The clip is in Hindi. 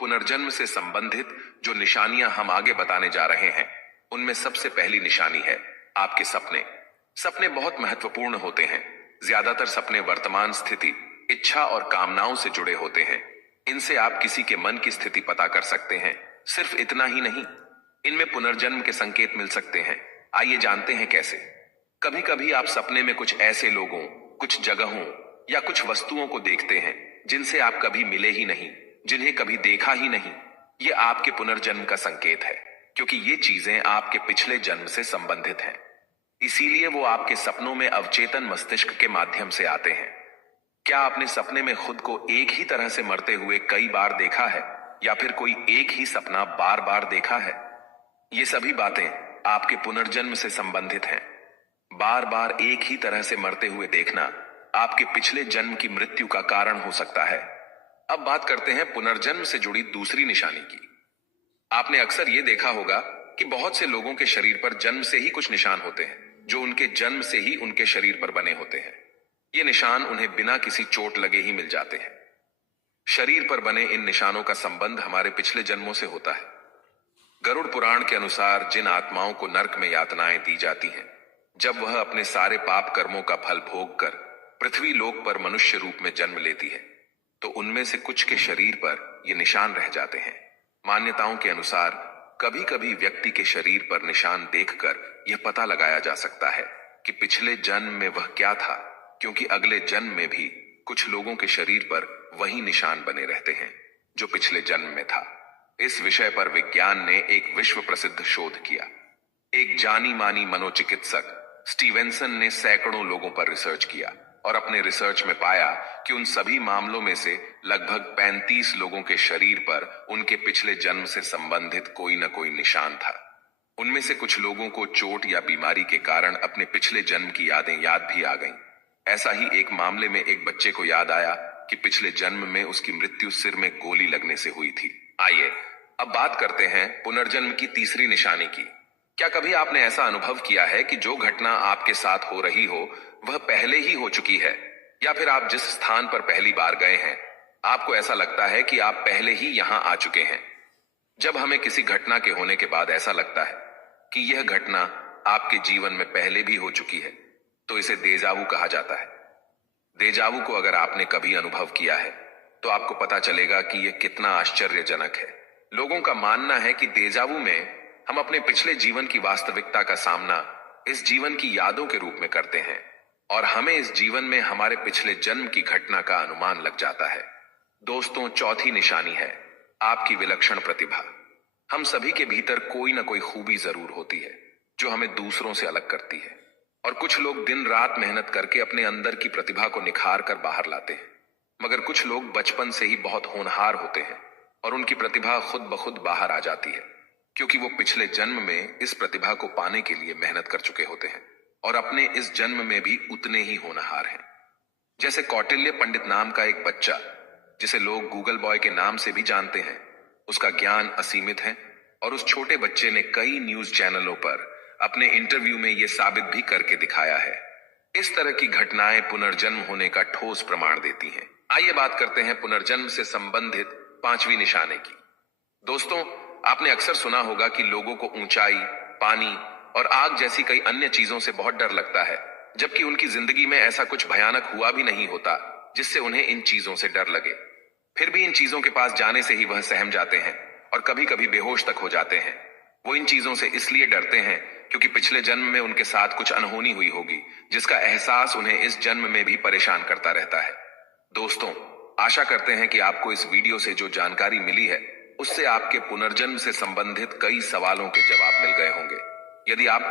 पुनर्जन्म से संबंधित जो निशानियां हम आगे बताने जा रहे हैं, उनमें सबसे पहली निशानी है आपके सपने। सपने बहुत महत्वपूर्ण होते हैं। ज्यादातर सपने वर्तमान स्थिति, इच्छा और कामनाओं से जुड़े होते हैं। इनसे आप किसी के मन की स्थिति पता कर सकते हैं। सिर्फ इतना ही नहीं, इनमें पुनर्जन्म के संकेत मिल सकते हैं। आइए जानते हैं कैसे। कभी कभी आप सपने में कुछ ऐसे लोगों, कुछ जगहों या कुछ वस्तुओं को देखते हैं जिनसे आप कभी मिले ही नहीं, जिन्हें कभी देखा ही नहीं। ये आपके पुनर्जन्म का संकेत है, क्योंकि ये चीजें आपके पिछले जन्म से संबंधित हैं। इसीलिए वो आपके सपनों में अवचेतन मस्तिष्क के माध्यम से आते हैं। क्या आपने सपने में खुद को एक ही तरह से मरते हुए कई बार देखा है, या फिर कोई एक ही सपना बार बार देखा है? ये सभी बातें आपके पुनर्जन्म से संबंधित हैं। बार बार एक ही तरह से मरते हुए देखना आपके पिछले जन्म की मृत्यु का कारण हो सकता है। अब बात करते हैं पुनर्जन्म से जुड़ी दूसरी निशानी की। आपने अक्सर यह देखा होगा कि बहुत से लोगों के शरीर पर जन्म से ही कुछ निशान होते हैं, जो उनके जन्म से ही उनके शरीर पर बने होते हैं। ये निशान उन्हें बिना किसी चोट लगे ही मिल जाते हैं। शरीर पर बने इन निशानों का संबंध हमारे पिछले जन्मों से होता है। गरुड़ पुराण के अनुसार जिन आत्माओं को नरक में यातनाएं दी जाती हैं, जब वह अपने सारे पाप कर्मों का फल भोग कर पृथ्वी लोक पर मनुष्य रूप में जन्म लेती है, तो उनमें से कुछ के शरीर पर ये निशान रह जाते हैं। मान्यताओं के अनुसार कभी कभी व्यक्ति के शरीर पर निशान देखकर यह पता लगाया जा सकता है कि पिछले जन्म में वह क्या था, क्योंकि अगले जन्म में भी कुछ लोगों के शरीर पर वही निशान बने रहते हैं जो पिछले जन्म में था। इस विषय पर विज्ञान ने एक विश्व प्रसिद्ध शोध किया। एक जानी मानी मनोचिकित्सक स्टीवेंसन ने सैकड़ों लोगों पर रिसर्च किया और अपने रिसर्च में पाया कि उन सभी मामलों में से लगभग 35 लोगों के शरीर पर उनके पिछले जन्म से संबंधित कोई न कोई निशान था। उनमें से कुछ लोगों को चोट या बीमारी के कारण अपने पिछले जन्म की यादें याद भी आ गईं। ऐसा ही एक मामले में एक बच्चे को याद आया कि पिछले जन्म में उसकी मृत्यु सिर में गोली लगने से हुई थी। आइए अब बात करते हैं पुनर्जन्म की तीसरी निशानी की। क्या कभी आपने ऐसा अनुभव किया है कि जो घटना आपके साथ हो रही हो वह पहले ही हो चुकी है, या फिर आप जिस स्थान पर पहली बार गए हैं आपको ऐसा लगता है कि आप पहले ही यहां आ चुके हैं? जब हमें किसी घटना के होने के बाद ऐसा लगता है कि यह घटना आपके जीवन में पहले भी हो चुकी है, तो इसे देजावू कहा जाता है। देजावू को अगर आपने कभी अनुभव किया है तो आपको पता चलेगा कि यह कितना आश्चर्यजनक है। लोगों का मानना है कि देजावू में हम अपने पिछले जीवन की वास्तविकता का सामना इस जीवन की यादों के रूप में करते हैं, और हमें इस जीवन में हमारे पिछले जन्म की घटना का अनुमान लग जाता है। दोस्तों, चौथी निशानी है आपकी विलक्षण प्रतिभा। हम सभी के भीतर कोई ना कोई खूबी जरूर होती है जो हमें दूसरों से अलग करती है, और कुछ लोग दिन रात मेहनत करके अपने अंदर की प्रतिभा को निखार कर बाहर लाते हैं। मगर कुछ लोग बचपन से ही बहुत होनहार होते हैं और उनकी प्रतिभा खुद ब खुद बाहर आ जाती है, क्योंकि वो पिछले जन्म में इस प्रतिभा को पाने के लिए मेहनत कर चुके होते हैं और अपने इस जन्म में भी उतने ही होनहार हैं। जैसे कौटिल्य पंडित नाम का एक बच्चा, जिसे लोग गूगल बॉय के नाम से भी जानते हैं, उसका ज्ञान असीमित है और उस छोटे बच्चे ने कई न्यूज चैनलों पर अपने इंटरव्यू में यह साबित भी करके दिखाया है। इस तरह की घटनाएं पुनर्जन्म होने का ठोस प्रमाण देती हैं। आइए बात करते हैं पुनर्जन्म से संबंधित पांचवी निशानी की। दोस्तों, आपने अक्सर सुना होगा कि लोगों को ऊंचाई, पानी और आग जैसी कई अन्य चीजों से बहुत डर लगता है, जबकि उनकी जिंदगी में ऐसा कुछ भयानक हुआ भी नहीं होता जिससे उन्हें इन चीजों से डर लगे। फिर भी इन चीजों के पास जाने से ही वह सहम जाते हैं और कभी कभी बेहोश तक हो जाते हैं। वो इन चीजों से इसलिए डरते हैं क्योंकि पिछले जन्म में उनके साथ कुछ अनहोनी हुई होगी, जिसका एहसास उन्हें इस जन्म में भी परेशान करता रहता है। दोस्तों, आशा करते हैं कि आपको इस वीडियो से जो जानकारी मिली है उससे आपके पुनर्जन्म से संबंधित कई सवालों के जवाब मिल गए होंगे। यदि आप